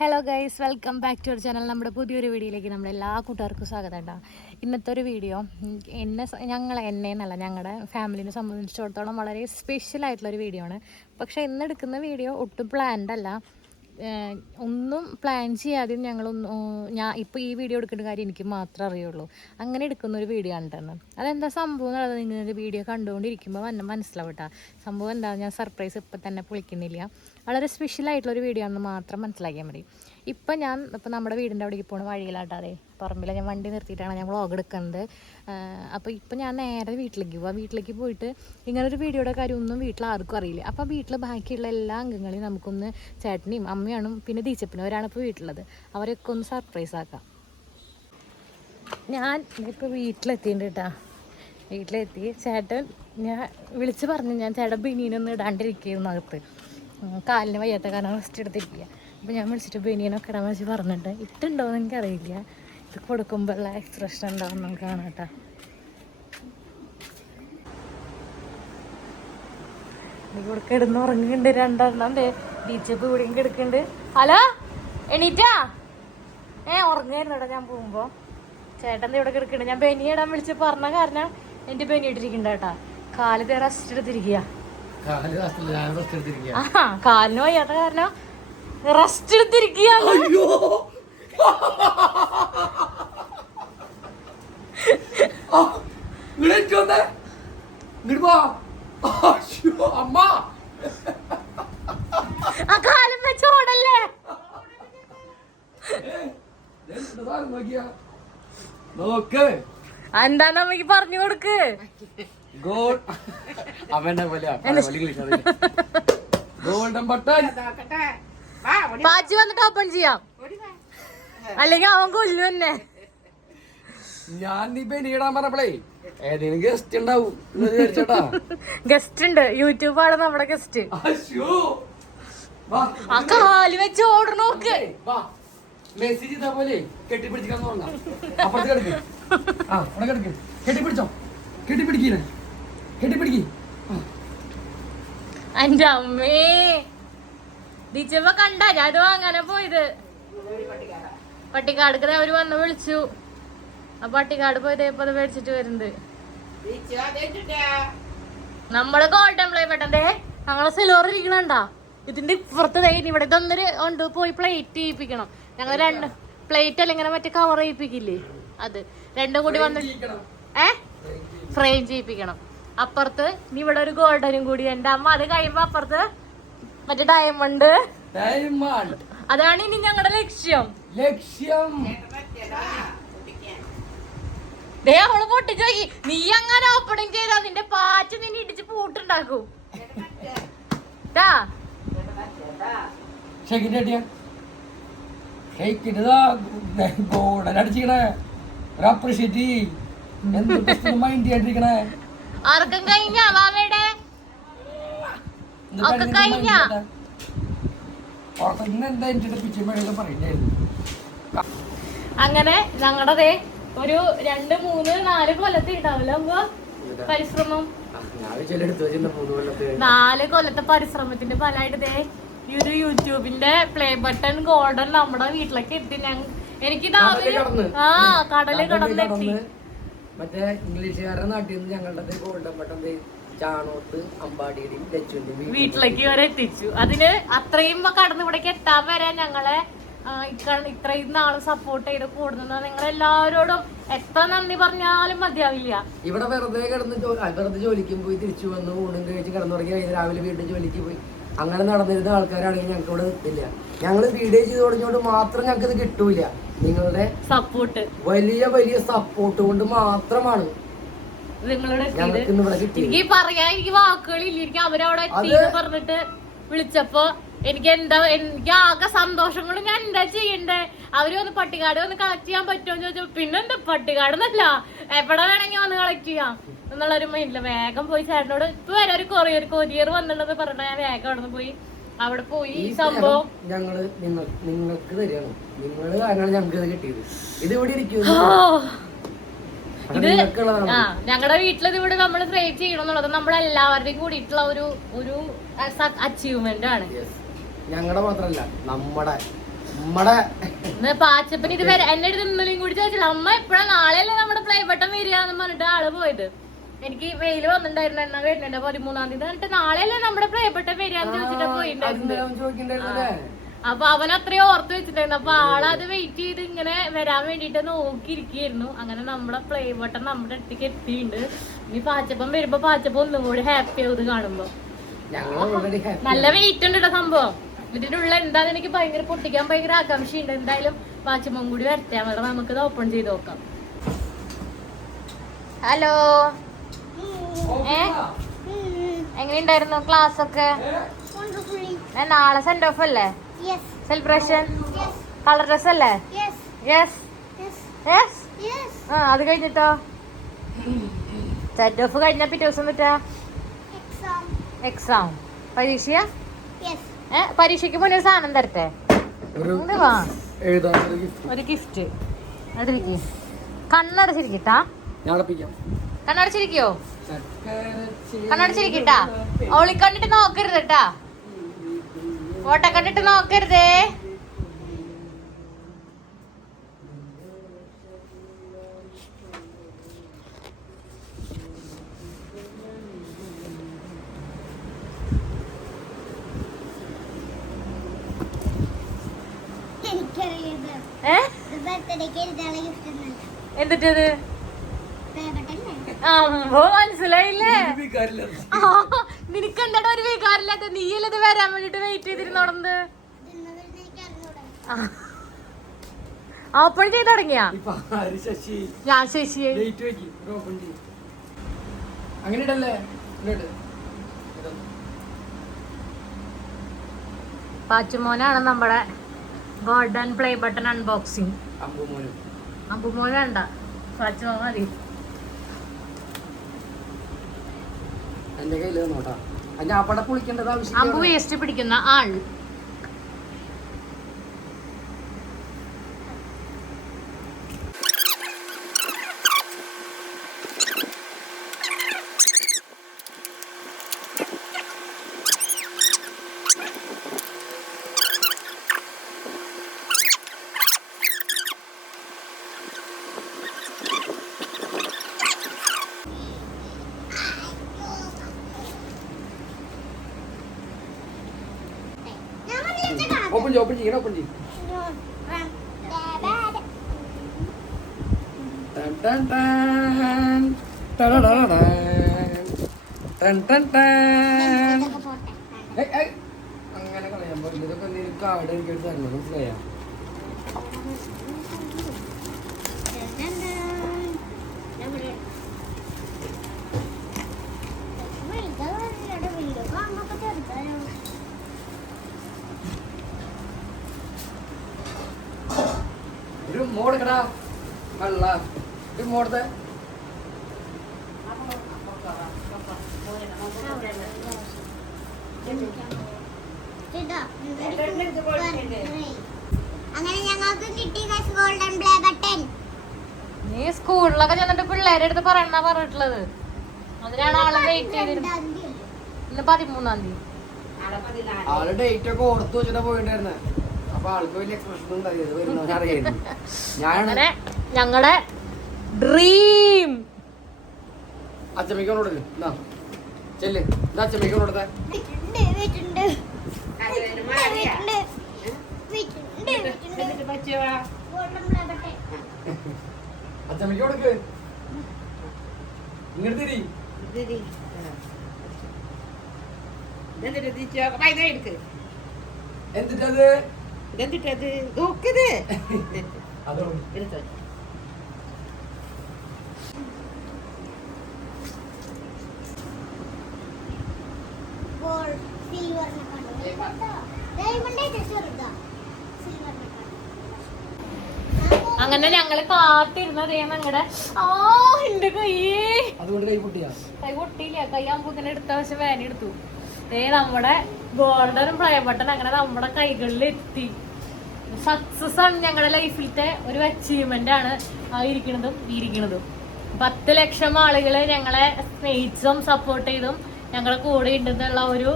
Hello guys, welcome back to our channel. നമ്മുടെ പുതിയൊരു വീഡിയോയിലേക്ക് നമ്മുടെ എല്ലാ കൂട്ടുകാർക്കും സ്വാഗതം കേട്ടോ. ഇന്നത്തെ ഒരു വീഡിയോ എന്നെ എന്നല്ല, ഞങ്ങളുടെ ഫാമിലിനെ സംബന്ധിച്ചിടത്തോളം വളരെ സ്പെഷ്യലായിട്ടുള്ളൊരു വീഡിയോ ആണ്. പക്ഷേ ഇന്നെടുക്കുന്ന വീഡിയോ ഒട്ടും പ്ലാൻഡ് അല്ല. ഒന്നും പ്ലാൻ ചെയ്യാതെ ഞാൻ ഇപ്പോൾ ഈ വീഡിയോ എടുക്കേണ്ട കാര്യം എനിക്ക് മാത്രമേ അറിയുള്ളൂ. അങ്ങനെ എടുക്കുന്നൊരു വീഡിയോ ആണ് തന്നെ. അതെന്താ സംഭവം എന്നുള്ളത് നിങ്ങളുടെ വീഡിയോ കണ്ടുകൊണ്ടിരിക്കുമ്പോൾ മനസ്സിലാവും കേട്ടോ. സംഭവം എന്താണെന്ന് ഞാൻ സർപ്രൈസ് ഇപ്പം തന്നെ പൊളിക്കുന്നില്ല. വളരെ സ്പെഷ്യലായിട്ടുള്ളൊരു വീഡിയോ ആണെന്ന് മാത്രം മനസ്സിലാക്കിയാൽ മതി. ഇപ്പം നമ്മുടെ വീടിൻ്റെ അവിടേക്ക് പോകുന്ന വഴിയിലാട്ടാതെ പറമ്പിൽ ഞാൻ വണ്ടി നിർത്തിയിട്ടാണ് ഞാൻ വ്ളോഗ് എടുക്കുന്നത്. അപ്പോൾ ഇപ്പം ഞാൻ നേരെ വീട്ടിലേക്ക് പോയിട്ട് ഇങ്ങനൊരു വീഡിയോയുടെ കാര്യമൊന്നും വീട്ടിൽ ആർക്കും അറിയില്ല. അപ്പോൾ വീട്ടിൽ ബാക്കിയുള്ള എല്ലാ അംഗങ്ങളെയും നമുക്കൊന്ന് ചേട്ടനെയും അമ്മയാണും പിന്നെ ദീച്ചപ്പനും അവരാണ് ഇപ്പോൾ വീട്ടിലുള്ളത്. അവരെയൊക്കെ ഒന്ന് സർപ്രൈസ് ആക്കാം. ഞാൻ ഇപ്പോൾ വീട്ടിലെത്തിയിട്ടുണ്ട് കേട്ടോ. വീട്ടിലെത്തി ചേട്ടൻ ഞാൻ വിളിച്ച് പറഞ്ഞു, ഞാൻ ചേട്ടൻ ബനിയനൊന്നും ഇടാണ്ടിരിക്കുന്നു അകത്ത്, കാലിന് വയ്യാത്ത കാരണം റെസ്റ്റ് എടുത്തിരിക്കുക. അപ്പോൾ ഞാൻ വിളിച്ചിട്ട് ബനിയനൊക്കെ ഇടാൻ വെച്ച് പറഞ്ഞിട്ട് ഇട്ടുണ്ടോയെന്ന് എനിക്കറിയില്ല. ഇത് കൊടുക്കുമ്പോഴുള്ള എക്സ്പ്രഷൻ ഉണ്ടാവും നമുക്ക് കാണാം കേട്ടോ. ഇവിടെ കിടന്ന് ഉറങ്ങുന്നുണ്ട് രണ്ടെണ്ണം. ബീച്ചപ്പ് ഇവിടെയും കിടക്കുന്നുണ്ട്. ഹലോ, എണീറ്റാ? ഉറങ്ങായിരുന്നു കേട്ടോ ഞാൻ പോകുമ്പോൾ. ചേട്ടൻ ഇവിടെ കിടക്കുന്നുണ്ട്. ഞാൻ ബനി ഇടാൻ വിളിച്ച് പറഞ്ഞ കാരണം എൻ്റെ ബനി ഇട്ടിരിക്കുന്നുണ്ട് കേട്ടാ. കാല് റെസ്റ്റ് എടുത്തിരിക്കുക. കാലിന് വയ്യാത്ത കാരണം റെസ്റ്റ് എടുത്തിരിക്കുക. ആ കാലം വെച്ചോടല്ലേ. എന്താ നമുക്ക് പറഞ്ഞു കൊടുക്ക്. ഗോൾഡൻ ബട്ടൺ പാച്ചി വന്നിട്ട് ഓപ്പൺ ചെയ്യാം, അല്ലെങ്കിൽ അവൻ കൊല്ലു തന്നെ. ഞാൻ നീ ബനിയിടാൻ പറഞ്ഞപ്പോഴേ ഏതെങ്കിലും ഗസ്റ്റ് ഉണ്ടാവും. ഗസ്റ്റ് ഉണ്ട്, യൂട്യൂബാണ് നമ്മുടെ ഗസ്റ്റ്. ആ കാല് വെച്ച് ഓർഡർ നോക്ക്. മെസ്സേജ് ചെയ്താ പോലെ കെട്ടിപ്പിടിച്ചിക്കാൻ തുടങ്ങാം. അപ്പുറത്ത് കിടക്ക്. ആ അവിടെ കിടക്ക്. കെട്ടിപ്പിടിച്ചോ, കെട്ടിപ്പിടിക്ക്. എന്റെ അമ്മേ, ടീച്ചപ്പ കണ്ട ഞാൻ വാങ്ങാനാ പോയത്. പട്ടിക്കാട് അവര് വന്ന് വിളിച്ചു. ആ പട്ടിക്കാട് പോയത് ഇപ്പൊ അത് മേടിച്ചിട്ട് വരുന്നുണ്ട്. നമ്മള് ഗോൾഡൻ പ്ലേ പെട്ടെ ഞങ്ങളെ സിൽവർ ഇരിക്കണണ്ടാ. ഇതിന്റെ ഇപ്പുറത്ത് ഇവിടെ ഇതൊന്നൊരു ഉണ്ട്, പോയി പ്ലേറ്റ് ചെയ്യിപ്പിക്കണം. ഞങ്ങൾ രണ്ട് പ്ലേറ്റ് അല്ല ഇങ്ങനെ മറ്റേ കവർ ചെയ്യിപ്പിക്കില്ലേ, അത് രണ്ടും കൂടി വന്നിട്ട് ഫ്രെയിം ചെയ്യിപ്പിക്കണം. അപ്പുറത്ത് ഇനി ഇവിടെ ഒരു ഗോൾഡനും കൂടി ഉണ്ട്. അമ്മ അത് കഴിയുമ്പോ അപ്പുറത്ത് മറ്റേ ഡയമണ്ട്. അതാണ് ഇനി ഞങ്ങളുടെ ലക്ഷ്യം. ദേ അവള് പൊട്ടിച്ചോക്കി. നീ അങ്ങനെ ഓപ്പണിങ് ചെയ്താ നിന്റെ പാച്ച് നിന്നെ ഇടിച്ച് പൂട്ടുണ്ടാക്കും. ആർക്കും കഴിഞ്ഞ വാവയുടെ ഒക്കെ കഴിഞ്ഞ. അങ്ങനെ ഞങ്ങളുടെ ഒരു 2, 3, 4 കൊല്ലത്തെ ഉണ്ടാവില്ല പരിശ്രമം. 4 കൊല്ലത്തെ പരിശ്രമത്തിന്റെ ഫലമായിട്ട് ഈ ഒരു യൂട്യൂബിന്റെ പ്ലേ ബട്ടൺ ഗോൾഡൻ നമ്മുടെ വീട്ടിലേക്ക് എത്തി. എനിക്ക് കടല് കടന്നെത്തി. മറ്റേ ഇംഗ്ലീഷുകാരുടെ നാട്ടിൽ നിന്ന് ഞങ്ങളുടെ ഗോൾഡൻ ബട്ടൺ ചാണോത്ത് അമ്പാടിയുടെയും ലച്ചുവിന്റെയും വീട്ടിലേക്ക് വരെ എത്തിച്ചു. അതിന് അത്രയും കടന്ന് ഇവിടേക്ക് എത്താൻ വരെ ഞങ്ങളെ ഇത്രയും നാള് സപ്പോർട്ട് ചെയ്ത് കൂടുന്നത് നിങ്ങളെല്ലാവരോടും എത്ര നന്ദി പറഞ്ഞാലും മതിയാവില്ല. ഇവിടെ വെറുതെ ജോലിക്ക് പോയി തിരിച്ചു വന്ന് ഊണും കഴിച്ച് കിടന്നു തുടങ്ങി രാവിലെ വീണ്ടും ജോലിക്ക് പോയി അങ്ങനെ നടന്നിരുന്ന ആൾക്കാരാണെങ്കിൽ ഞങ്ങൾക്ക് ഇവിടെ നിൽക്കില്ല. ഞങ്ങൾ വീഡിയോ ചെയ്ത് തുടങ്ങിയോണ്ട് മാത്രം ഞങ്ങൾക്ക് ഇത് കിട്ടൂല. നിങ്ങളുടെ സപ്പോർട്ട്, വലിയ സപ്പോർട്ട് കൊണ്ട് മാത്രമാണ് എനിക്ക് പറയാൻ എനിക്ക് വാക്കുകളില്ല. എനിക്ക് അവരവിടെ പറഞ്ഞിട്ട് വിളിച്ചപ്പോ എനിക്ക് ആകെ സന്തോഷങ്ങളും. ഞാൻ എന്താ ചെയ്യണ്ടേ? അവര് വന്ന് പട്ടിക്കാട് വന്ന് കളക്ട് ചെയ്യാൻ പറ്റുമോ ചോദിച്ചു. പിന്നെന്താ പട്ടിക്കാട് എന്നല്ല എവിടെ വേണമെങ്കിൽ വന്ന് കളക്ട് ചെയ്യാം എന്നുള്ളൊരു മൈൻഡില് വേഗം പോയി ചേട്ടനോട് ഇപ്പൊ വരെ ഒരു കൊറിയർ വന്നിട്ടുണ്ടെന്ന് പറഞ്ഞ ഞാൻ വേഗം അവിടെ നിന്ന് പോയി അവിടെ പോയി ഈ സംഭവം നിങ്ങൾക്ക് തരികയാണ്. നിങ്ങൾ കാരണം ഞങ്ങൾക്ക് ഇത് കിട്ടിയത്. ഇത് ഇവിടെ ഇരിക്കും. ഇത് ഞങ്ങളുടെ വീട്ടിലത് ഇവിടെ നമ്മൾ ഫ്രെയിം ചെയ്യണം എന്നുള്ളത് നമ്മളെല്ലാവരുടെയും കൂടിയിട്ടുള്ള ഒരു അച്ചീവ്മെന്റ് ആണ്. ഞങ്ങളുടെ മാത്രല്ല നമ്മുടെ നമ്മടെ പാച്ചപ്പന് ഇത് വരെ എന്റെ അടുത്ത് ഇന്നലെയും കൂടി ചോദിച്ചില്ല അമ്മ എപ്പോഴാ നാളെയല്ലേ നമ്മുടെ പ്ലേ ബട്ടൺ വരികയെന്ന് പറഞ്ഞിട്ട് ആള് പോയത്. എനിക്ക് വെയിൽ വന്നിട്ടുണ്ടായിരുന്നു, എന്നാ വരുന്നുണ്ട് 13-ാം തീയതി എന്നിട്ട് നാളെയല്ലേ നമ്മുടെ പ്ലേ ബട്ടൺ വരികയെന്ന് ചോദിച്ചിട്ട് പോയിട്ടുണ്ടായിരുന്നു. അപ്പൊ അവൻ അത്രയും ഓർത്ത് വെച്ചിട്ടുണ്ടായിരുന്നു. അപ്പൊ ആളത് വെയിറ്റ് ചെയ്ത് ഇങ്ങനെ വരാൻ വേണ്ടിട്ട് നോക്കിയിരിക്കുന്നു. അങ്ങനെ നമ്മുടെ പ്ലേ ബട്ടൺ നമ്മുടെ അടുത്തേക്ക് എത്തിയിട്ടുണ്ട്. ഇനി പാച്ചപ്പം വരുമ്പോ പാച്ചപ്പം ഒന്നും കൂടി ഹാപ്പി ആവും ഇത് കാണുമ്പോ. നല്ല വെയിറ്റ് ഉണ്ട് കേട്ടോ സംഭവം. ഇതിന്റെ ഉള്ള എന്താന്ന് എനിക്ക് ഭയങ്കര പൊട്ടിക്കാൻ ഭയങ്കര ആകാംക്ഷയുണ്ട്. എന്തായാലും പാച്ചപ്പം കൂടി വരട്ടെ, അവിടെ നമുക്കിത് ഓപ്പൺ ചെയ്ത് നോക്കാം. ഹലോ, എങ്ങനെയുണ്ടായിരുന്നു ക്ലാസ് ഒക്കെ? നാളെ സെൻഡ് ഓഫ് അല്ലേ? സെലിബ്രേഷൻ കളർ ഡ്രസ് അല്ലേ? Yes yes. അത് കഴിഞ്ഞിട്ടോ? സെൻഡ് ഓഫ് കഴിഞ്ഞ പിറ്റേ ദിവസം പറ്റാ എക്സാം പരീക്ഷ. പരീക്ഷയ്ക്ക് മുന്നേ ഒരു സാധനം തരട്ടെ, ഒരു ഗിഫ്റ്റ്. അതിലേക്ക് കണ്ണടച്ചിരിക്കട്ടാ, കണ്ണടച്ചിരിക്കോ? കണ്ണടച്ചിരിക്കട്ടാ. ഓളി കണ്ടിട്ട് നോക്കരുത് കേട്ടാ, ഫോട്ടോ കണ്ടിട്ട് നോക്കരുതേ. എന്നിട്ടത് മനസ്സിലായില്ലേ? നിനക്ക് എന്താടാ ഒരു വികാരമില്ലാത്ത? നീയല്ലത് വരാൻ വേണ്ടിട്ട് വെയിറ്റ് ചെയ്തിരുന്നോടന്ന്. ഓപ്പൺ ചെയ്ത് തുടങ്ങിയാ? ഞാൻ ശശി പാച്ചുമോനാണ് നമ്മുടെ ഗോൾഡൻ പ്ലേ ബട്ടൺ അൺബോക്സിങ്. അമ്പുമോൻ വേണ്ട, പാച്ചുമോൻ മതി. അമ്പു വേസ്റ്റ് പിടിക്കുന്ന ആൾ. ഓപ്പൺ ചെയ്യണം, ഓപ്പൺ ചെയ്യും. അങ്ങനെ കളയാൻ പറ്റില്ല. ഇതൊക്കെ എന്തെങ്കിലും കാർഡ് എനിക്ക് തരണം, മനസ്സിലായോ? ഒരു മോഡെടാ കള്ള ഒരു മോഡത്തെ അങ്ങനെ ഞങ്ങൾക്ക് കിട്ടി ഗോൾഡൻ പ്ലേ ബട്ടൺ. നീ സ്കൂളിലൊക്കെ ചെന്നിട്ട് പിള്ളേരുടെ അടുത്ത് പറയണ പറഞ്ഞിട്ടുള്ളത്. അതിനാണ് ആളെ വെയിറ്റ് ചെയ്തിരുന്നത്. ഇന്ന് 13-ാം തീയതി. ആള് ഡേറ്റ് ഒക്കെ ഓർത്ത് വെച്ചിട്ടാ പോയിണ്ടായിരുന്നെ. അപ്പൊ ആൾക്ക് വലിയ എക്സ്പ്രഷൻ ഉണ്ടായത് വരുന്നവരറിയായിരുന്നു. അങ്ങനെ ഞങ്ങളുടെ ഡ്രീം അച്ചമ്മയ്ക്ക് കൊടുക്ക്. എന്നാ ചെല്ല്, എന്താ അച്ചമ്മയ്ക്ക് കൊടുത്തേ? അച്ചമ്മയ്ക്ക് കൊടുക്ക്. ഇങ്ങോട്ട് തിരി. എന്നിട്ടത് നോക്കത് അതോ അങ്ങനെ ഞങ്ങള് കാത്തിരുന്നത് ഞങ്ങളുടെ എന്റെ കയ്യേ അതുകൊണ്ട് കൈ പൊട്ടിയാ? കൈ പൊട്ടിയില്ല. കൈ ആകുമ്പോ ഇങ്ങനെ എടുത്ത വശം വേന എടുത്തു. നമ്മുടെ ഗോൾഡൻ പ്ലേ ബട്ടൺ അങ്ങനെ നമ്മുടെ കൈകളിൽ എത്തി. സക്സസ് ആണ് ഞങ്ങളുടെ ലൈഫിലത്തെ ഒരു അച്ചീവ്മെന്റ് ആണ് ഇരിക്കണതും. 10 ലക്ഷം ആളുകള് ഞങ്ങളെ സ്നേഹിച്ചും സപ്പോർട്ട് ചെയ്തും ഞങ്ങളുടെ കൂടെ ഉണ്ടെന്നുള്ള ഒരു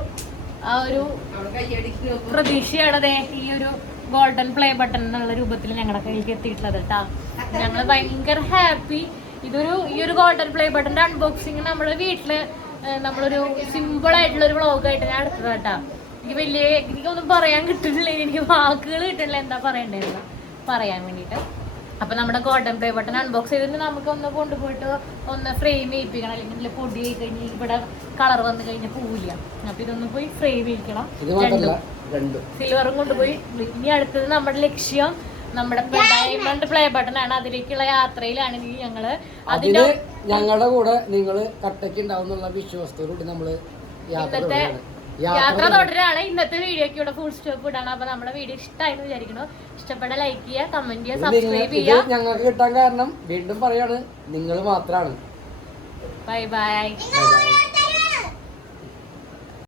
പ്രതീക്ഷയാണ് ഈ ഒരു ഗോൾഡൻ പ്ലേ ബട്ടൺ എന്നുള്ള രൂപത്തിൽ ഞങ്ങളുടെ കയ്യിലേക്ക് എത്തിയിട്ടുള്ളത് കേട്ടോ. ഞങ്ങൾ ഭയങ്കര ഹാപ്പി. ഈ ഒരു ഗോൾഡൻ പ്ലേ ബട്ടന്റെ അൺബോക്സിങ് നമ്മുടെ വീട്ടില് നമ്മളൊരു സിമ്പിൾ ആയിട്ടുള്ള ഒരു വ്ളോഗായിട്ട് ഞാൻ എടുത്തത് കേട്ടോ. എനിക്കൊന്നും പറയാൻ കിട്ടുന്നില്ല, എനിക്ക് വാക്കുകൾ കിട്ടുന്നില്ല എന്താ പറയണ്ടേന്ന് പറയാൻ വേണ്ടിയിട്ട്. അപ്പൊ നമ്മുടെ ഗോൾഡൻ പ്ലേ ബട്ടൺ അൺബോക്സ് ചെയ്തിട്ട് നമുക്ക് ഒന്ന് കൊണ്ടുപോയിട്ട് ഒന്ന് ഫ്രെയിം ചെയ്യിപ്പിക്കണം, അല്ലെങ്കിൽ പൊടി ആയി കഴിഞ്ഞ് ഇവിടെ കളർ വന്നു കഴിഞ്ഞാൽ പോവില്ല. അപ്പൊ ഇതൊന്ന് പോയി ഫ്രെയിം ചെയ്യിക്കണം. സിൽവറും കൊണ്ടുപോയി. ഇനി അടുത്തത് നമ്മുടെ ലക്ഷ്യം നമ്മുടെ ഡയമണ്ട് പ്ലേ ബട്ടൺ ആണ്. അതിലേക്കുള്ള യാത്രയിലാണ് ഇനി ഞങ്ങള്. അതിന് ഞങ്ങളുടെ കൂടെ നിങ്ങള് കട്ടയ്ക്ക് ഉണ്ടാവുന്നുള്ള വിശ്വാസത്തോടുകൂടി നമ്മള് ഇന്നത്തെ യാത്ര തുടരാണ്. ഇന്നത്തെ വീഡിയോക്ക് ഇവിടെ ഫുൾ സ്റ്റോപ്പ് ഇടാണ്. അപ്പൊ നമ്മുടെ വീഡിയോ ഇഷ്ടമായെന്ന് വിചാരിക്കുന്നു. ഇഷ്ടപ്പെട്ട ലൈക്ക് ചെയ്യുക, കമന്റ് ചെയ്യുക, സബ്സ്ക്രൈബ് ചെയ്യുക. ഞങ്ങൾക്ക് കിട്ടാൻ കാരണം വീണ്ടും പറയാണ്, നിങ്ങൾ മാത്രമാണ്. Bye bye.